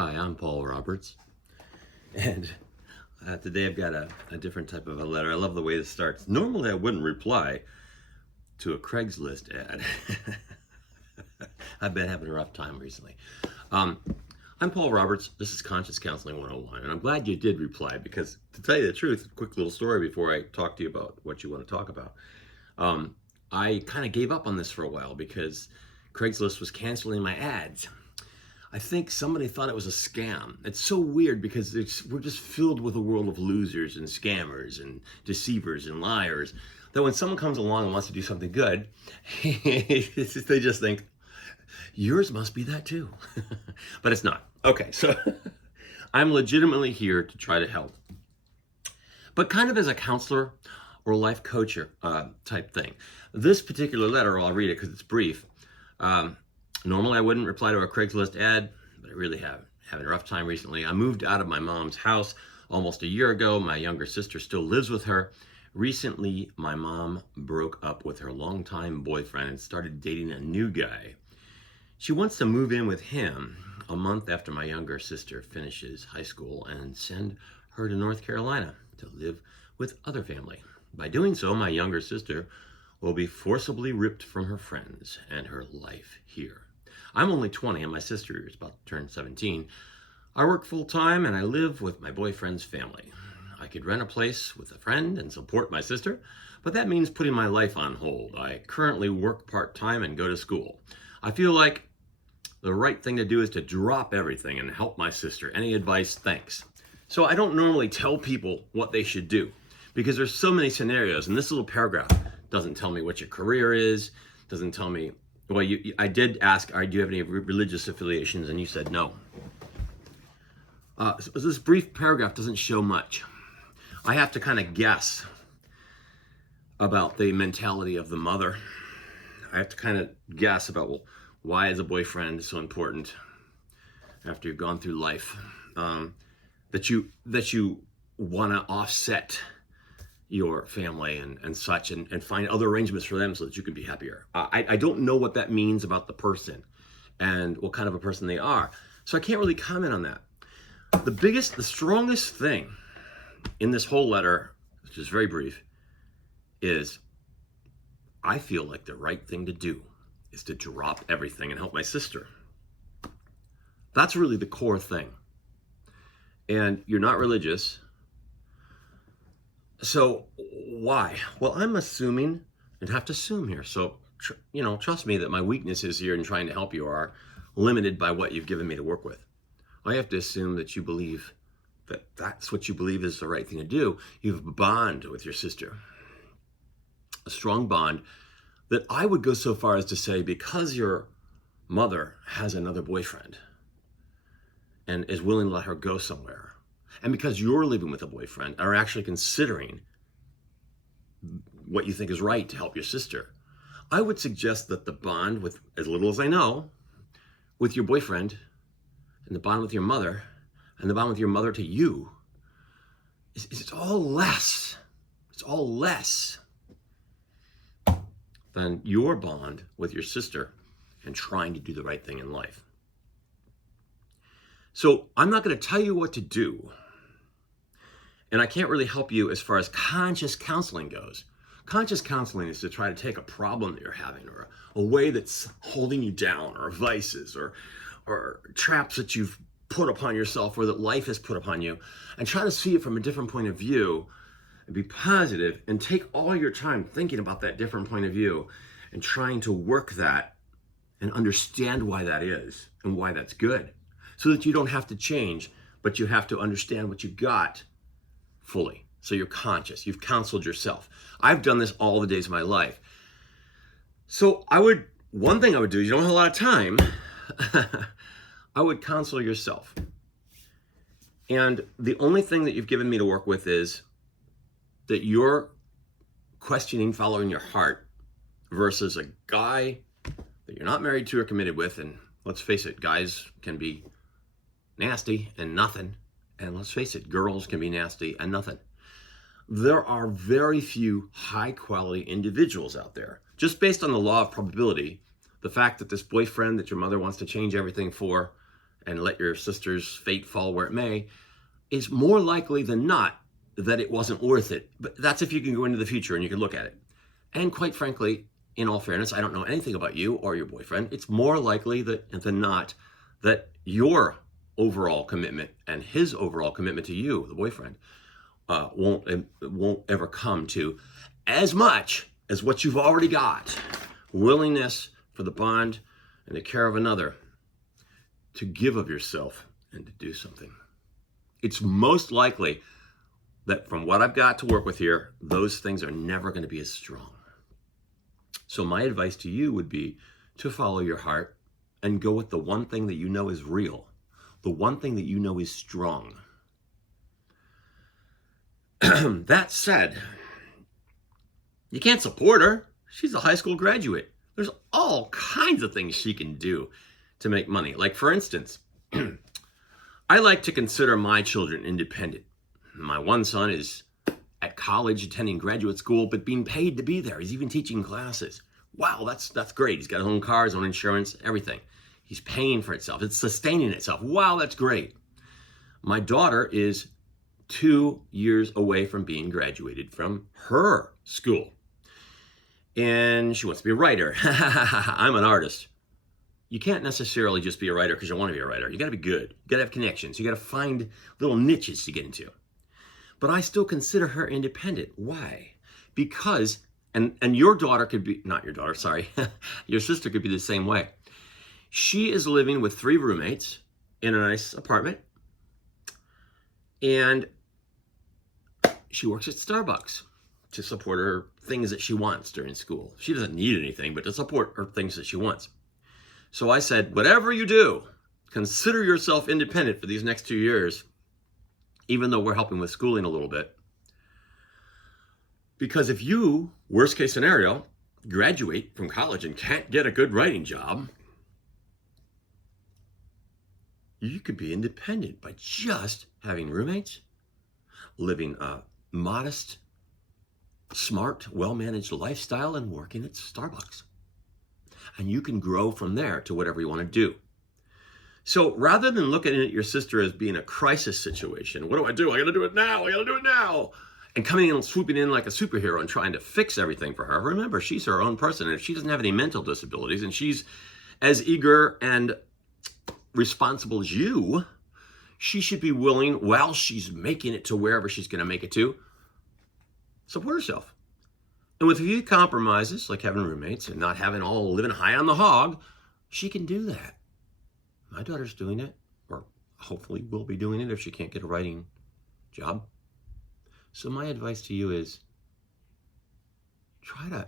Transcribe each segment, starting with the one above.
Hi, I'm Paul Roberts, and today I've got a different type of a letter. I love the way this starts. Normally, I wouldn't reply to a Craigslist ad. I've been having a rough time recently. Um, I'm Paul Roberts. This is Conscious Counseling 101, and I'm glad you did reply because, to tell you the truth, quick little story before I talk to you about what you want to talk about. I kind of gave up on this for a while because Craigslist was canceling my ads. I think somebody thought it was a scam. It's so weird because we're just filled with a world of losers and scammers and deceivers and liars that when someone comes along and wants to do something good, they just think, yours must be that too. But it's not. Okay, so I'm legitimately here to try to help. But kind of as a counselor or life coacher type thing. This particular letter, I'll read it because it's brief. Normally I wouldn't reply to a Craigslist ad, but I really have having a rough time recently. I moved out of my mom's house almost a year ago. My younger sister still lives with her. Recently, my mom broke up with her longtime boyfriend and started dating a new guy. She wants to move in with him a month after my younger sister finishes high school and send her to North Carolina to live with other family. By doing so, my younger sister will be forcibly ripped from her friends and her life here. I'm only 20 and my sister is about to turn 17. I work full time and I live with my boyfriend's family. I could rent a place with a friend and support my sister, but that means putting my life on hold. I currently work part-time and go to school. I feel like the right thing to do is to drop everything and help my sister. Any advice? Thanks. So I don't normally tell people what they should do because there's so many scenarios, and this little paragraph doesn't tell me what your career is, doesn't tell me, well, I did ask, do you have any religious affiliations? And you said no. So this brief paragraph doesn't show much. I have to kind of guess about the mentality of the mother. I have to kind of guess about, well, why is a boyfriend so important after you've gone through life? That you want to offset your family and such and find other arrangements for them so that you can be happier. I don't know what that means about the person and what kind of a person they are. So I can't really comment on that. The strongest thing in this whole letter, which is very brief, is I feel like the right thing to do is to drop everything and help my sister. That's really the core thing. And you're not religious. So why? Well, I'm assuming, and have to assume here. So, trust me that my weaknesses here in trying to help you are limited by what you've given me to work with. I have to assume that you believe that that's what you believe is the right thing to do. You have a bond with your sister, a strong bond that I would go so far as to say, because your mother has another boyfriend and is willing to let her go somewhere, and because you're living with a boyfriend, are actually considering what you think is right to help your sister, I would suggest that the bond, with as little as I know, with your boyfriend, and the bond with your mother, and the bond with your mother to you, it's all less. It's all less than your bond with your sister and trying to do the right thing in life. So I'm not going to tell you what to do. And I can't really help you as far as conscious counseling goes. Conscious counseling is to try to take a problem that you're having, or a way that's holding you down, or vices, or traps that you've put upon yourself or that life has put upon you, and try to see it from a different point of view and be positive and take all your time thinking about that different point of view and trying to work that and understand why that is and why that's good, so that you don't have to change, but you have to understand what you got fully. So you're conscious. You've counseled yourself. I've done this all the days of my life. So one thing I would do, you don't have a lot of time, I would counsel yourself. And the only thing that you've given me to work with is that you're questioning, following your heart, versus a guy that you're not married to or committed with. And let's face it, guys can be nasty and nothing. And let's face it, girls can be nasty and nothing. There are very few high-quality individuals out there. Just based on the law of probability, the fact that this boyfriend that your mother wants to change everything for and let your sister's fate fall where it may, is more likely than not that it wasn't worth it. But that's if you can go into the future and you can look at it. And quite frankly, in all fairness, I don't know anything about you or your boyfriend. It's more likely than not that your overall commitment and his overall commitment to you, the boyfriend, won't ever come to as much as what you've already got. Willingness for the bond and the care of another, to give of yourself and to do something. It's most likely that from what I've got to work with here, those things are never going to be as strong. So my advice to you would be to follow your heart and go with the one thing that you know is real, the one thing that you know is strong. That said, you can't support her. She's a high school graduate. There's all kinds of things she can do to make money. Like, for instance, I like to consider my children independent. My one son is at college attending graduate school, but being paid to be there. He's even teaching classes. Wow, that's great. He's got his own car, his own insurance, everything. He's paying for itself. It's sustaining itself. Wow, that's great. My daughter is 2 years away from being graduated from her school. And she wants to be a writer. I'm an artist. You can't necessarily just be a writer because you want to be a writer. You got to be good. You got to have connections. You got to find little niches to get into. But I still consider her independent. Why? Because, and your daughter could be, not your daughter, sorry, your sister could be the same way. She is living with 3 roommates in a nice apartment, and she works at Starbucks to support her things that she wants during school. She doesn't need anything, but to support her things that she wants. So I said, whatever you do, consider yourself independent for these next 2 years, even though we're helping with schooling a little bit. Because if you, worst case scenario, graduate from college and can't get a good writing job, you could be independent by just having roommates, living a modest, smart, well-managed lifestyle, and working at Starbucks. And you can grow from there to whatever you want to do. So rather than looking at your sister as being a crisis situation, what do? I got to do it now. I got to do it now. And coming in and swooping in like a superhero and trying to fix everything for her. Remember, she's her own person. And if she doesn't have any mental disabilities and she's as eager and responsible as you, she should be willing, while she's making it to wherever she's going to make it to, support herself. And with a few compromises, like having roommates and not having all living high on the hog, she can do that. My daughter's doing it, or hopefully will be doing it if she can't get a writing job. So my advice to you is try to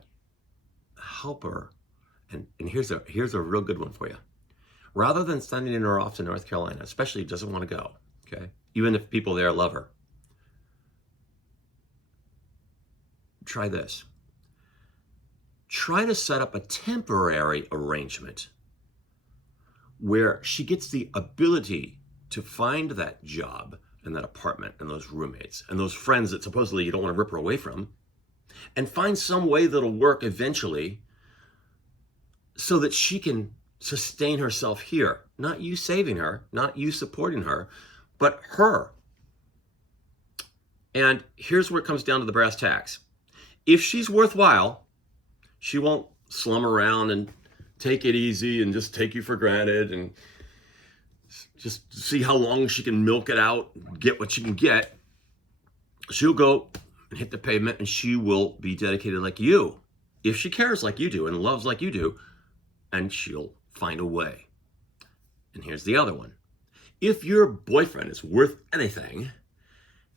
help her. And here's a real good one for you. Rather than sending her off to North Carolina, especially if she doesn't want to go, okay? Even if people there love her. Try this. Try to set up a temporary arrangement where she gets the ability to find that job and that apartment and those roommates and those friends that supposedly you don't want to rip her away from, and find some way that'll work eventually so that she can sustain herself here. Not you saving her, not you supporting her, but her. And here's where it comes down to the brass tacks. If she's worthwhile, she won't slum around and take it easy and just take you for granted and just see how long she can milk it out, get what she can get. She'll go and hit the pavement, and she will be dedicated like you, if she cares like you do and loves like you do, and she'll find a way. And here's the other one. If your boyfriend is worth anything,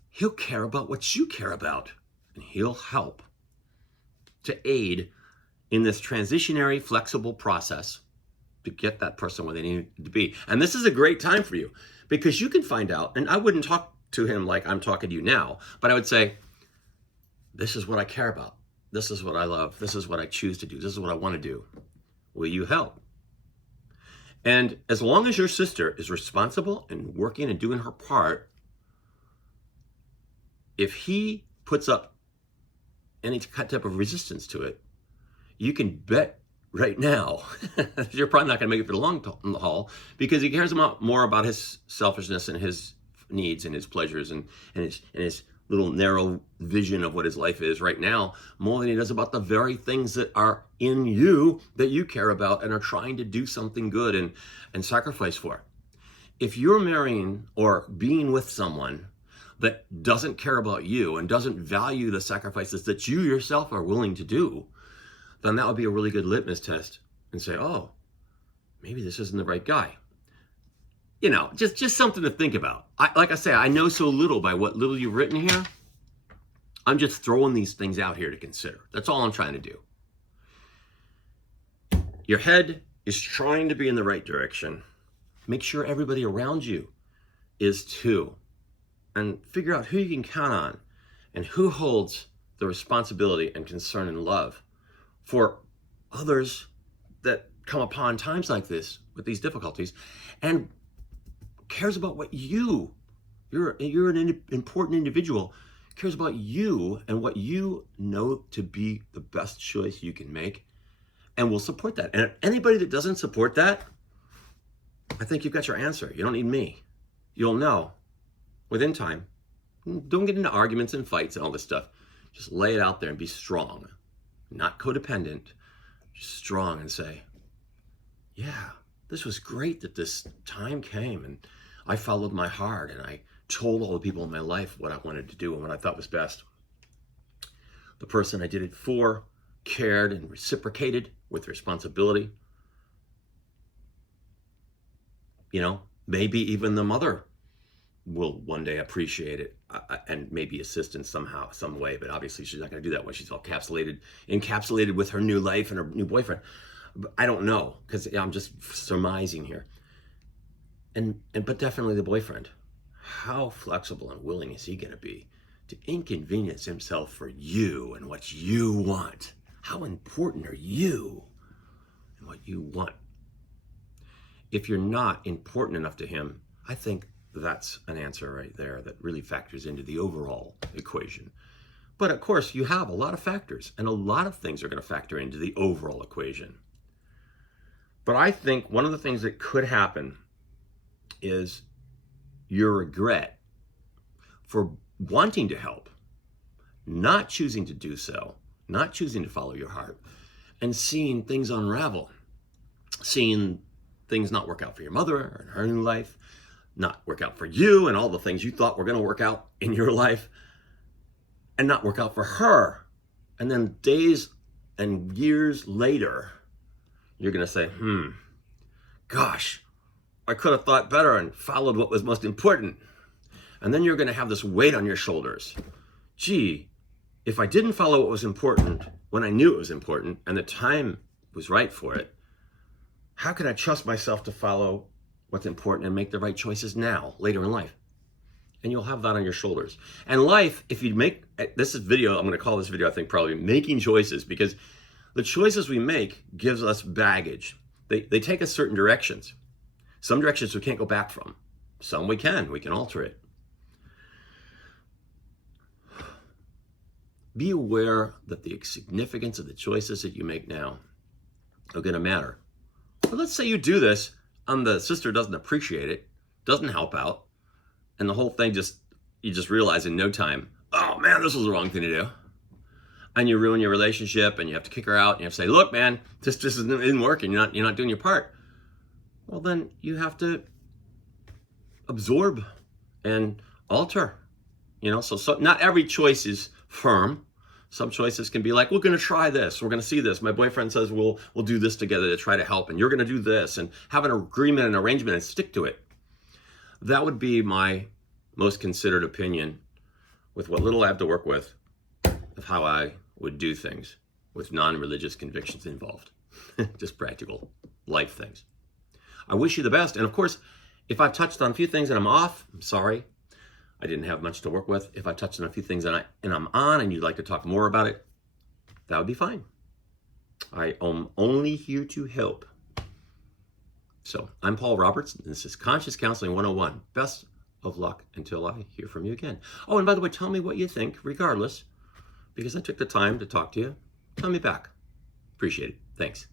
he'll care about what you care about, and he'll help to aid in this transitionary, flexible process to get that person where they need to be. And this is a great time for you because you can find out, and I wouldn't talk to him like I'm talking to you now, but I would say, this is what I care about. This is what I love. This is what I choose to do. This is what I want to do. Will you help? And as long as your sister is responsible and working and doing her part, if he puts up any type of resistance to it, you can bet right now. You're probably not going to make it for the long haul because he cares more about his selfishness and his needs and his pleasures and his little narrow vision of what his life is right now more than he does about the very things that are in you that you care about and are trying to do something good and sacrifice for. If you're marrying or being with someone that doesn't care about you and doesn't value the sacrifices that you yourself are willing to do, then that would be a really good litmus test and say, oh, maybe this isn't the right guy. You know, just something to think about. Like I say, I know so little by what little you've written here. I'm just throwing these things out here to consider. That's all I'm trying to do. Your head is trying to be in the right direction. Make sure everybody around you is too. And figure out who you can count on and who holds the responsibility and concern and love for others that come upon times like this with these difficulties and cares about what you're an important individual, cares about you and what you know to be the best choice you can make, and will support that. And anybody that doesn't support that, I think you've got your answer. You don't need me. You'll know within time. Don't get into arguments and fights and all this stuff. Just lay it out there and be strong, not codependent, just strong, and say, yeah, this was great that this time came and I followed my heart and I told all the people in my life what I wanted to do and what I thought was best. The person I did it for cared and reciprocated with responsibility. You know, maybe even the mother will one day appreciate it and maybe assist in somehow, some way, but obviously she's not going to do that when she's all encapsulated with her new life and her new boyfriend. I don't know, because I'm just surmising here. But definitely the boyfriend. How flexible and willing is he going to be to inconvenience himself for you and what you want? How important are you and what you want? If you're not important enough to him, I think that's an answer right there that really factors into the overall equation. But of course, you have a lot of factors, and a lot of things are going to factor into the overall equation. But I think one of the things that could happen is your regret for wanting to help, not choosing to do so, not choosing to follow your heart, and seeing things unravel, seeing things not work out for your mother or in her new life, not work out for you and all the things you thought were going to work out in your life, and not work out for her. And then days and years later, you're going to say, gosh, I could have thought better and followed what was most important. And then you're going to have this weight on your shoulders. Gee, if I didn't follow what was important when I knew it was important and the time was right for it, how can I trust myself to follow what's important and make the right choices now, later in life? And you'll have that on your shoulders. And life, if you make, this is video, I'm going to call this video, I think, probably Making Choices, because the choices we make gives us baggage. They take us certain directions. Some directions we can't go back from. Some we can alter it. Be aware that the significance of the choices that you make now are going to matter. But let's say you do this and the sister doesn't appreciate it, doesn't help out, and the whole thing you just realize in no time, oh man, this was the wrong thing to do. And you ruin your relationship and you have to kick her out and you have to say, look, man, this just isn't working. You're not doing your part. Well, then you have to absorb and alter, so not every choice is firm. Some choices can be like, we're going to try this. We're going to see this. My boyfriend says we'll do this together to try to help, and you're going to do this, and have an agreement and arrangement and stick to it. That would be my most considered opinion with what little I have to work with of how I would do things with non-religious convictions involved. Just practical life things. I wish you the best. And of course, if I've touched on a few things and I'm off, I'm sorry. I didn't have much to work with. If I've touched on a few things and I'm on and you'd like to talk more about it, that would be fine. I am only here to help. So I'm Paul Roberts, and this is Conscious Counseling 101. Best of luck until I hear from you again. Oh, and by the way, tell me what you think, regardless, because I took the time to talk to you. Tell me back. Appreciate it. Thanks.